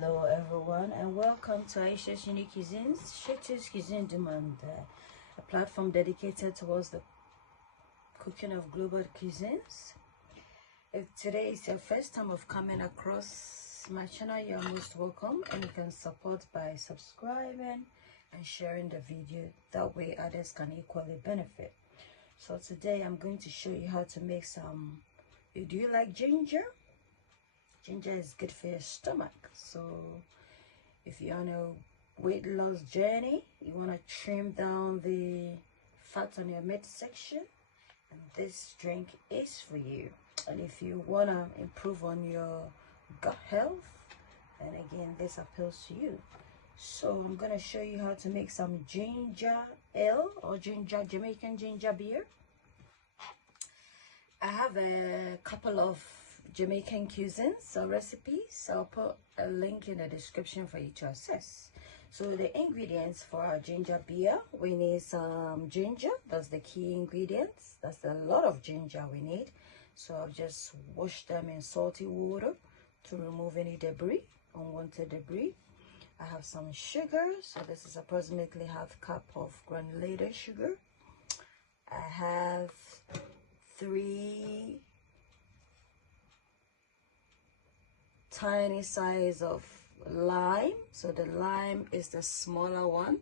Hello everyone and welcome to Ayesha's Unique Cuisines, Shitty's Cuisine Demand, a platform dedicated towards the cooking of global cuisines. If today is your first time of coming across my channel, you're most welcome, and you can support by subscribing and sharing the video. That way others can equally benefit. So today I'm going to show you how to make some, do you like ginger? Ginger is good for your stomach. So if you're on a weight loss journey, you want to trim down the fat on your midsection, and this drink is for you. And if you want to improve on your gut health, and again this appeals to you. So I'm going to show you how to make some ginger ale or Jamaican ginger beer. I have a couple of Jamaican cuisines or recipes. I'll put a link in the description for you to access. So the ingredients for our ginger beer, we need some ginger. That's the key ingredients. That's a lot of ginger we need. So I've just washed them in salty water to remove any debris, unwanted debris. I have some sugar, so this is approximately half cup of granulated sugar. I have 3 tiny size of lime. So the lime is the smaller one,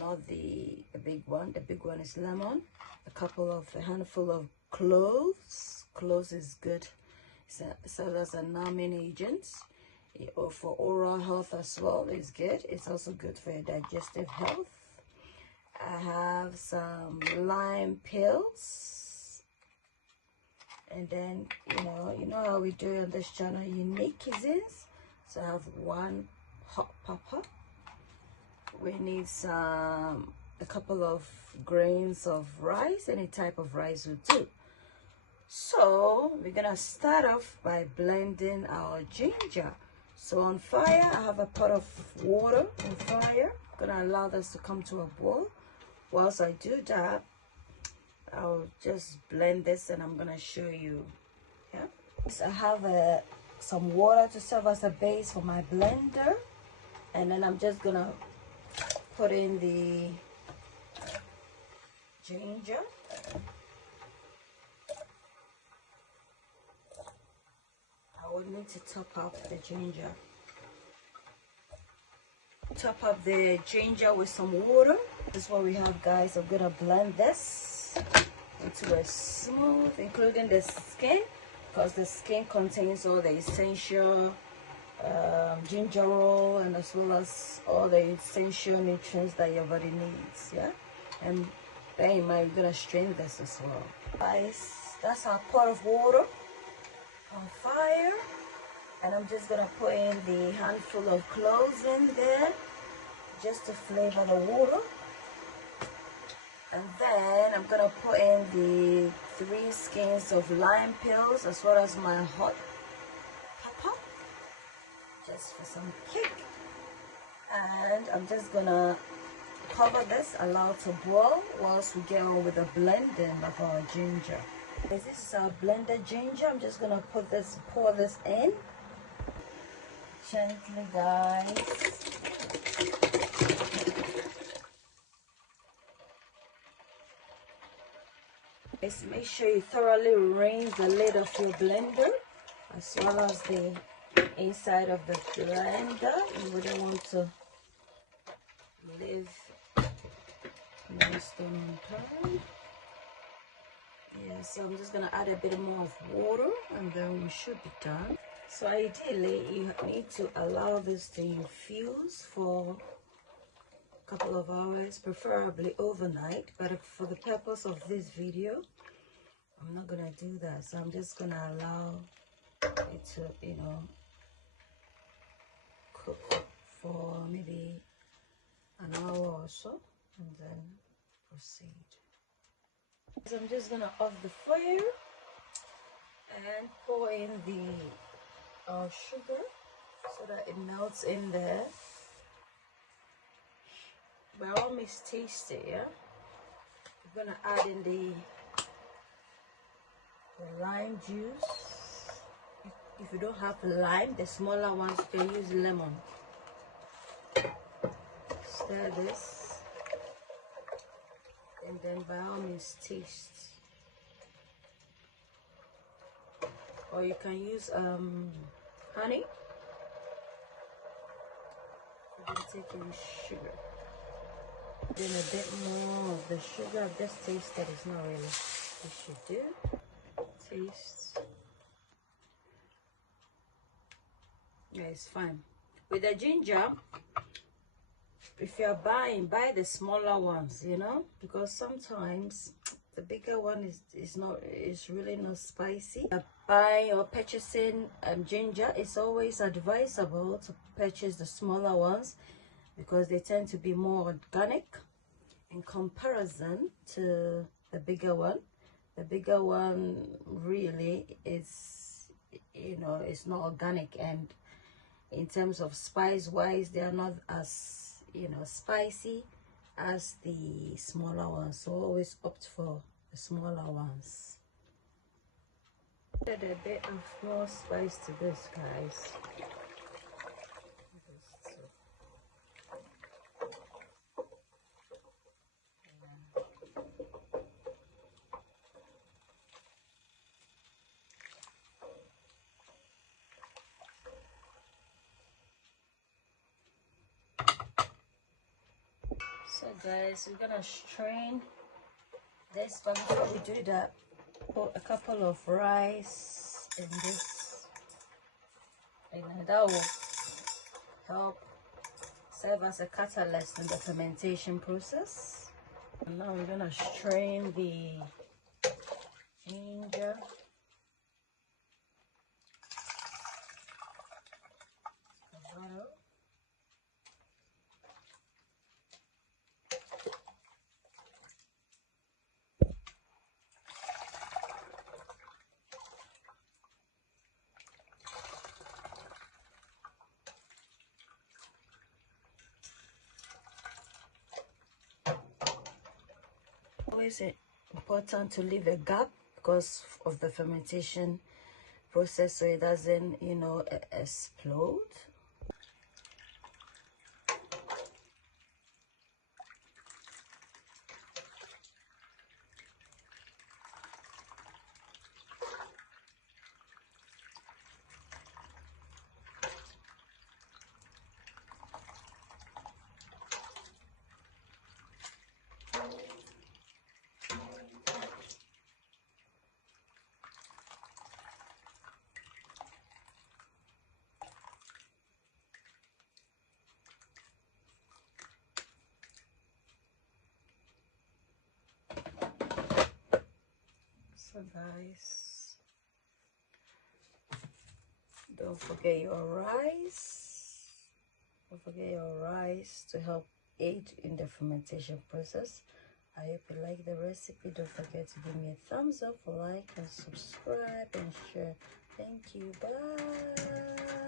not the big one. The big one is lemon. A handful of cloves. Cloves is good. So that's a numbing agent. Or for oral health as well is good. It's also good for your digestive health. I have some lime pills. And then you know how we do on this channel, unique cuisines. So I have 1 hot pepper. We need a couple of grains of rice. Any type of rice will do. So we're gonna start off by blending our ginger. So on fire, I have a pot of water on fire. I'm gonna allow this to come to a boil. Whilst I do that, I'll just blend this and I'm gonna show you. Yeah, so I have some water to serve as a base for my blender, and then I'm just gonna put in the ginger. I would need to top up the ginger. Top up the ginger with some water. This is what we have, guys. I'm gonna blend this into a smooth, including the skin, because the skin contains all the essential gingerol, and as well as all the essential nutrients that your body needs. Yeah, and bear in mind, we're gonna strain this as well, guys. That's our pot of water on fire, and I'm just gonna put in the handful of cloves in there just to flavor the water. And then I'm gonna put in the 3 skins of lime pills as well as my hot pepper, just for some kick. And I'm just gonna cover this, allow it to boil whilst we get on with the blending of our ginger. This is our blended ginger. I'm just gonna pour this in gently, guys. Make sure you thoroughly rinse the lid of your blender as well as the inside of the blender. You wouldn't want to leave no stone unturned. Yeah, so I'm just gonna add a bit more of water and then we should be done. So ideally you need to allow this to infuse for couple of hours, preferably overnight, but for the purpose of this video I'm not gonna do that. So I'm just gonna allow it to cook for maybe an hour or so and then proceed. So I'm just gonna off the fire and pour in the sugar so that it melts in there. By all means taste it, yeah? We're gonna add in the lime juice. If you don't have lime, the smaller ones, you can use lemon. Stir this, and then by all means taste. Or you can use honey. And then take in sugar. Then a bit more of the sugar. I've just tasted. It's not really. You should do. Taste. Yeah, it's fine. With the ginger, if you're buying, buy the smaller ones, you know, because sometimes the bigger one is really not spicy. Buying or purchasing ginger, it's always advisable to purchase the smaller ones because they tend to be more organic in comparison to the bigger one. The bigger one really is, you know, it's not organic, and in terms of spice wise, they are not as, you know, spicy as the smaller ones, so always opt for the smaller ones. Add a bit of more spice to this, guys. So guys, we're gonna strain this, but before we do that, put a couple of rice in this, and that will help serve as a catalyst in the fermentation process. And now we're gonna strain the ginger. Always important to leave a gap because of the fermentation process, so it doesn't, you know, explode. So guys, don't forget your rice. Don't forget your rice to help aid in the fermentation process. I hope you like the recipe. Don't forget to give me a thumbs up, like and subscribe and share. Thank you. Bye.